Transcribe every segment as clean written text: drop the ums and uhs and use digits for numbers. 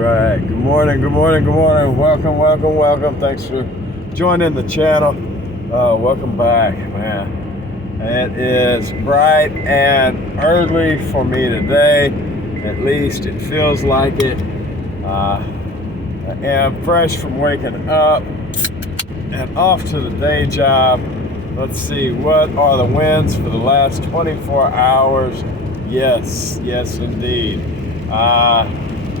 Right. Good morning. Welcome. Thanks for joining the channel. Welcome back, man. It is bright and early for me today. At least it feels like it. I am fresh from waking up and off to the day job. Let's see, what are the wins for the last 24 hours? Yes, indeed.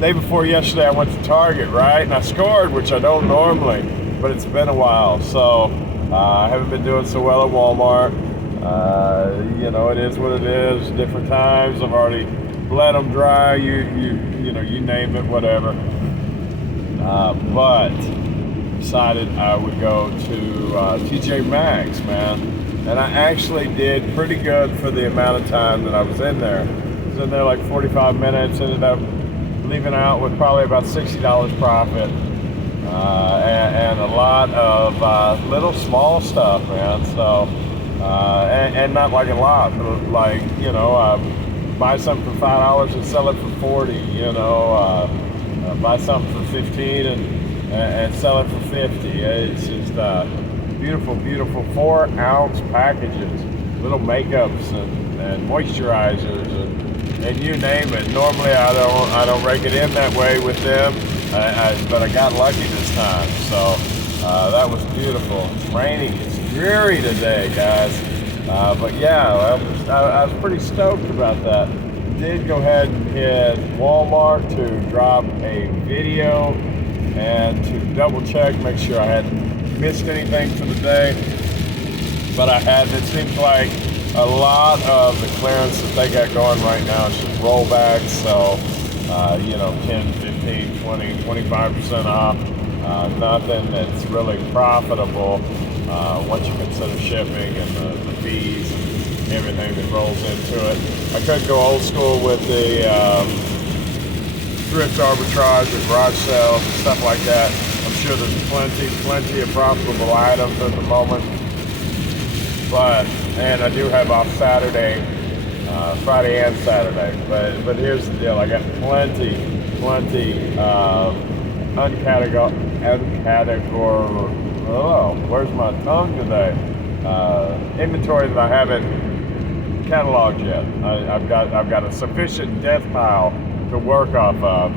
Day before yesterday, I went to Target, right? And I scored, which I don't normally, but it's been a while. So I haven't been doing so well at Walmart. It is what it is. Different times. I've already let them dry. You name it, whatever. But decided I would go to TJ Maxx, man. And I actually did pretty good for the amount of time that I was in there. I was in there like 45 minutes, ended up leaving out with probably about $60 profit. And a lot of little small stuff, man. So, and not like a lot, but like, buy something for $5 and sell it for 40, buy something for 15 and sell it for 50. It's just beautiful 4-ounce packages, little makeups and moisturizers and you name it. Normally I don't rake it in that way with them, but I got lucky this time. So that was beautiful. It's raining. It's dreary today, guys. But yeah, I was pretty stoked about that. Did go ahead and hit Walmart to drop a video and to double check, make sure I hadn't missed anything for the day. But I hadn't. It seems like a lot of the clearance that they got going right now is just rollbacks. So, 10, 15, 20, 25% off. Nothing that's really profitable once you consider shipping and the fees and everything that rolls into it. I could go old school with the thrift arbitrage and garage sales and stuff like that. I'm sure there's plenty of profitable items at the moment. And I do have off Saturday, Friday and Saturday. But here's the deal: I got plenty where's my tongue today? Inventory that I haven't cataloged yet. I've got a sufficient death pile to work off of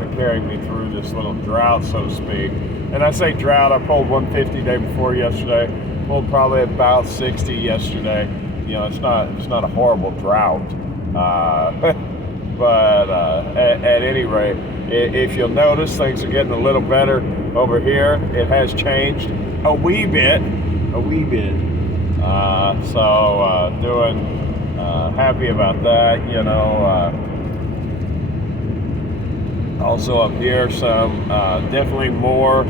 to carry me through this little drought, so to speak. And I say drought, I pulled 150 day before yesterday, pulled probably about 60 yesterday. It's not a horrible drought. But at any rate, if you'll notice, things are getting a little better over here. It has changed a wee bit. Doing happy about that, Also up here, some definitely more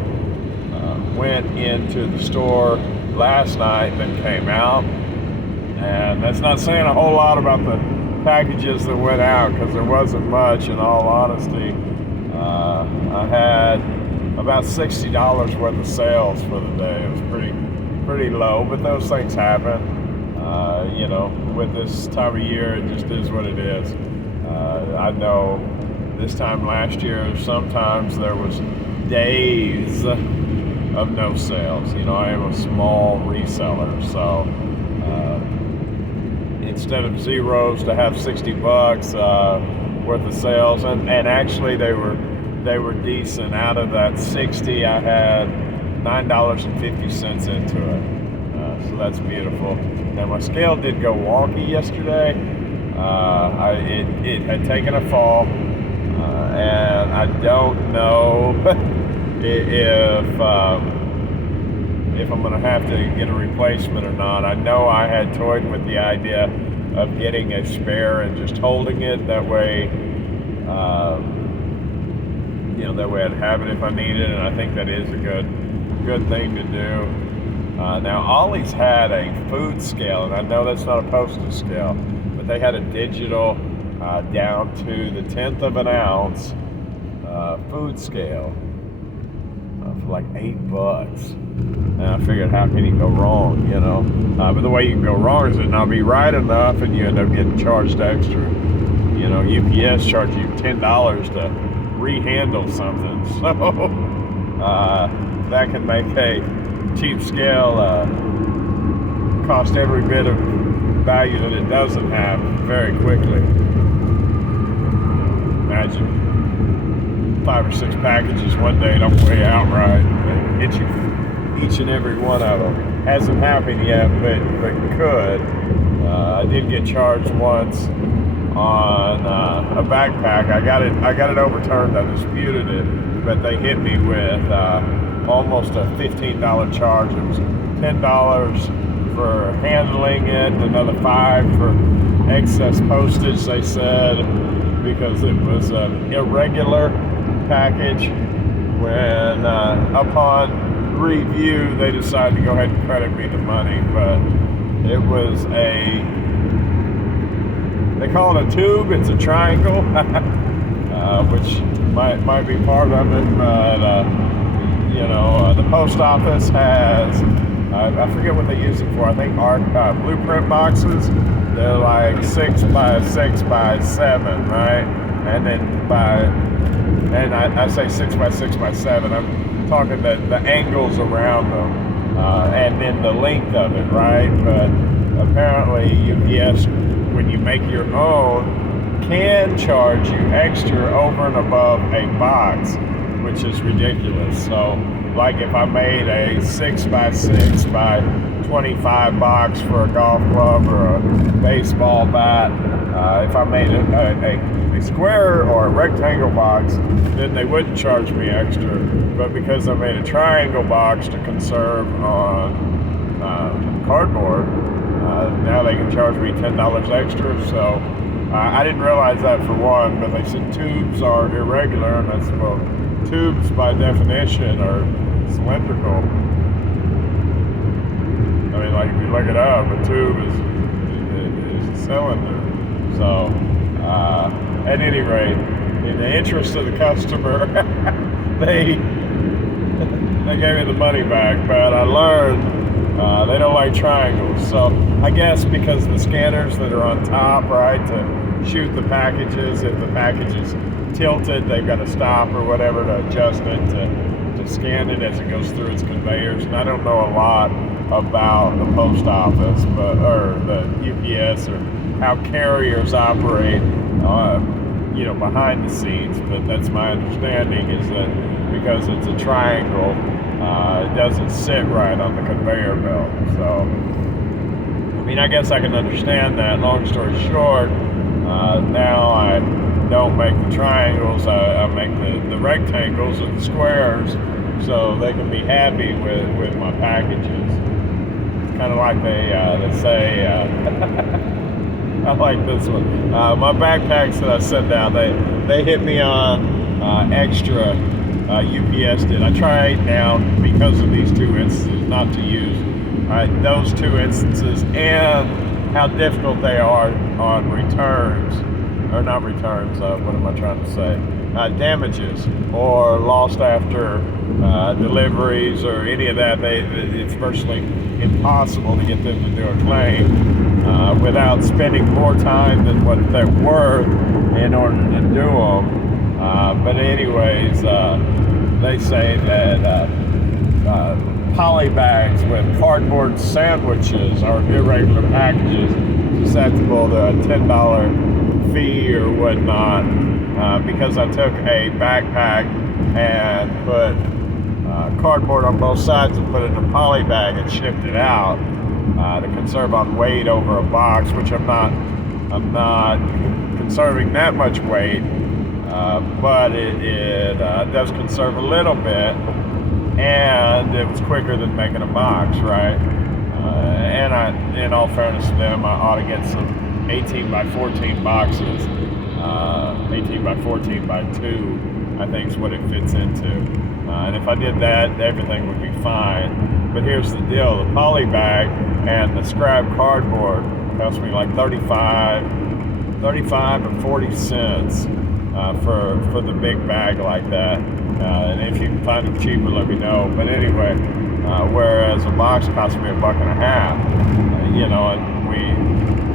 went into the store last night than came out. And that's not saying a whole lot about the packages that went out, because there wasn't much, in all honesty. I had about $60 worth of sales for the day. It was pretty low, but those things happen. With this time of year, it just is what it is. I know this time last year, sometimes there was days of no sales. I am a small reseller, so instead of zeros, to have $60 worth of sales, and actually they were decent. Out of that 60, I had $9.50 into it, so that's beautiful. Now my scale did go wonky yesterday. It had taken a fall, and I don't know if I'm going to have to get a replacement or not. I know I had toyed with the idea of getting a spare and just holding it. That way, that way I'd have it if I need it, and I think that is a good thing to do. Now, Ollie's had a food scale, and I know that's not a postage scale, but they had a digital down to the 1/10 of an ounce food scale for like $8. And I figured, how can you go wrong, But the way you can go wrong is it not be right enough, and you end up getting charged extra. UPS charges you $10 rehandle something. So that can make a cheap scale cost every bit of value that it doesn't have very quickly. Imagine 5 or 6 packages one day don't weigh out right. Hit you each and every one of them. Hasn't happened yet, but could. I did get charged once on a backpack. I got it overturned. I disputed it, but they hit me with almost a $15 charge. It was $10 for handling it, another $5 for excess postage, they said, because it was an irregular package. When upon review, they decided to go ahead and credit me the money, but it was they call it a tube. It's a triangle, which might be part of it, but the post office has, I forget what they use it for. I think blueprint boxes. They're like 6 by 6 by 7, right? And then I say 6 by 6 by 7. I'm talking the angles around them, and then the length of it, right? But apparently UPS, when you make your own, can charge you extra over and above a box, which is ridiculous. So, like if I made a 6 by 6 by 25 box for a golf club or a baseball bat, if I made a square or a rectangle box, then they wouldn't charge me extra. But because I made a triangle box to conserve on cardboard, now they can charge me $10 extra. So I didn't realize that for one, but they said tubes are irregular, and I said, well, tubes by definition are cylindrical. I mean, like if you look it up, a tube is a cylinder. So at any rate, in the interest of the customer, they gave me the money back, but I learned they don't like triangles. So I guess because the scanners that are on top, right, to shoot the packages, if the package is tilted, they've got to stop or whatever to adjust it to scan it as it goes through its conveyors. And I don't know a lot about the post office, or the UPS, or how carriers operate, behind the scenes. But that's my understanding, is that because it's a triangle, it doesn't sit right on the conveyor belt. So, I mean, I guess I can understand that. Long story short, now I don't make the triangles. I make the rectangles and the squares, so they can be happy with my packages. Kind of like they say, I like this one. My backpacks that I set down, they hit me on extra. UPS did. I tried now, because of these 2 instances, not to use those 2 instances, and how difficult they are on returns, or not returns, what am I trying to say? Damages, or lost after deliveries, or any of that. It's virtually impossible to get them to do a claim without spending more time than what they're worth in order to do them. But anyways, they say that poly bags with cardboard sandwiches or irregular packages susceptible to a $10 fee or whatnot, because I took a backpack and put cardboard on both sides and put it in a poly bag and shipped it out to conserve on weight over a box, which I'm not conserving that much weight, but it does conserve a little bit, and it was quicker than making a box, right? And in all fairness to them, I ought to get some 18 by 14 boxes. 18 by 14 by 2, I think, is what it fits into. And if I did that, everything would be fine. But here's the deal: the poly bag and the scrap cardboard cost me like 35 or 40 cents for the big bag like that. And if you can find them cheaper, let me know. But anyway, whereas a box cost me $1.50, and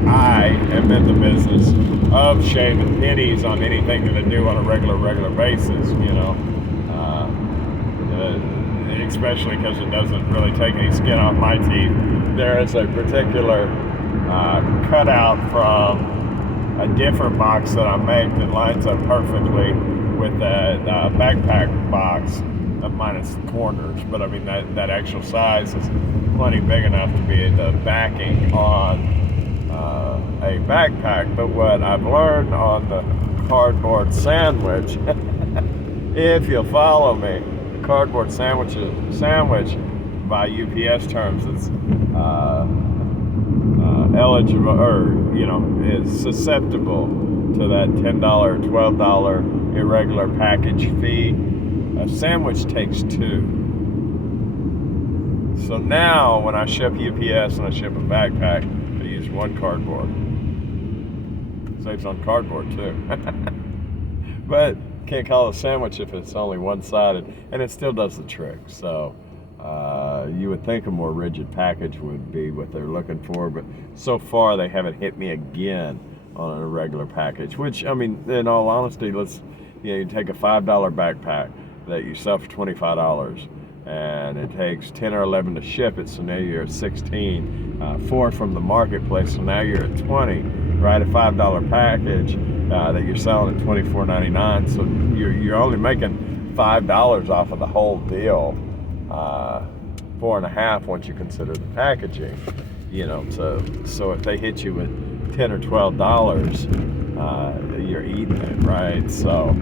I am in the business of shaving pennies on anything that I do on a regular basis, you know. Especially because it doesn't really take any skin off my teeth. There is a particular cutout from a different box that I make that lines up perfectly with that backpack box, minus the corners. But I mean, that actual size is plenty big enough to be the backing on a backpack. But what I've learned on the cardboard sandwich, if you'll follow me, the cardboard sandwich by UPS terms, it's eligible, or is susceptible to that $10, $12 irregular package fee. A sandwich takes 2. So now when I ship UPS and I ship a backpack, I use 1 cardboard. Saves on cardboard too. But can't call it a sandwich if it's only one-sided, and it still does the trick. So you would think a more rigid package would be what they're looking for, but so far they haven't hit me again on a regular package. Which, I mean, in all honesty, you take a $5 backpack that you sell for $25, and it takes 10 or 11 to ship it, so now you're at 16, 4 from the marketplace, so now you're at 20, right? A $5 package that you're selling at $24.99, so you're only making $5 off of the whole deal, 4.5 once you consider the packaging, so if they hit you with $10 or $12, you're eating it, right? So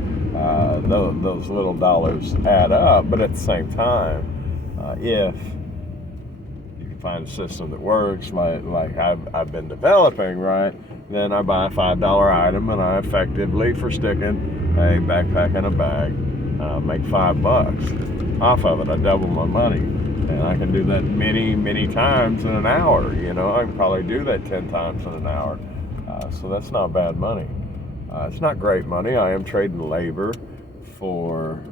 those little dollars add up, but at the same time, if you can find a system that works like I've been developing, right, then I buy a $5 item and I effectively, for sticking a backpack in a bag, make $5 off of it. I double my money, and I can do that many times in an hour. I can probably do that 10 times in an hour, so that's not bad money. It's not great money. I am trading labor for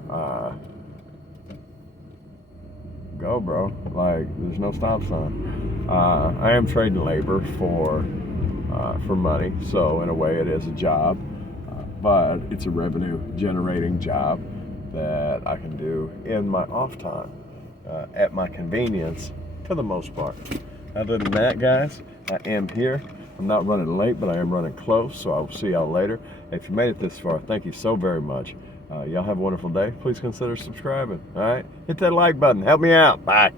go, bro. Like, there's no stop sign. I am trading labor for money. So in a way, it is a job, but it's a revenue generating job that I can do in my off time, at my convenience, for the most part. Other than that, guys, I am here. I'm not running late, but I am running close, so I'll see y'all later. If you made it this far, thank you so very much. Y'all have a wonderful day. Please consider subscribing, all right? Hit that like button. Help me out. Bye.